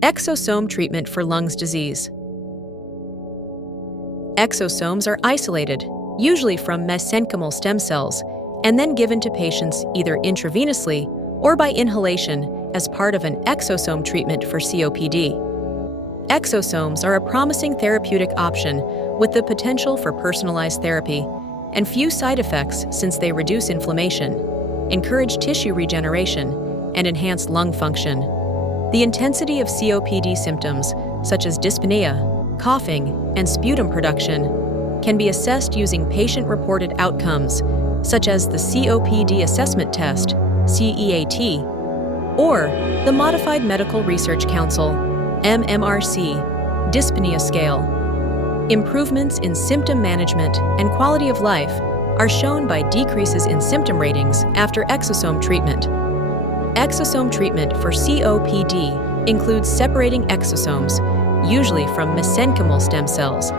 Exosome treatment for lungs disease. Exosomes are isolated, usually from mesenchymal stem cells, and then given to patients either intravenously or by inhalation as part of an exosome treatment for COPD. Exosomes are a promising therapeutic option with the potential for personalized therapy and few side effects since they reduce inflammation, encourage tissue regeneration, and enhance lung function. The intensity of COPD symptoms, such as dyspnea, coughing, and sputum production, can be assessed using patient-reported outcomes, such as the COPD Assessment Test, CEAT, or the Modified Medical Research Council, MMRC, dyspnea scale. Improvements in symptom management and quality of life are shown by decreases in symptom ratings after exosome treatment. Exosome treatment for COPD includes separating exosomes, usually from mesenchymal stem cells,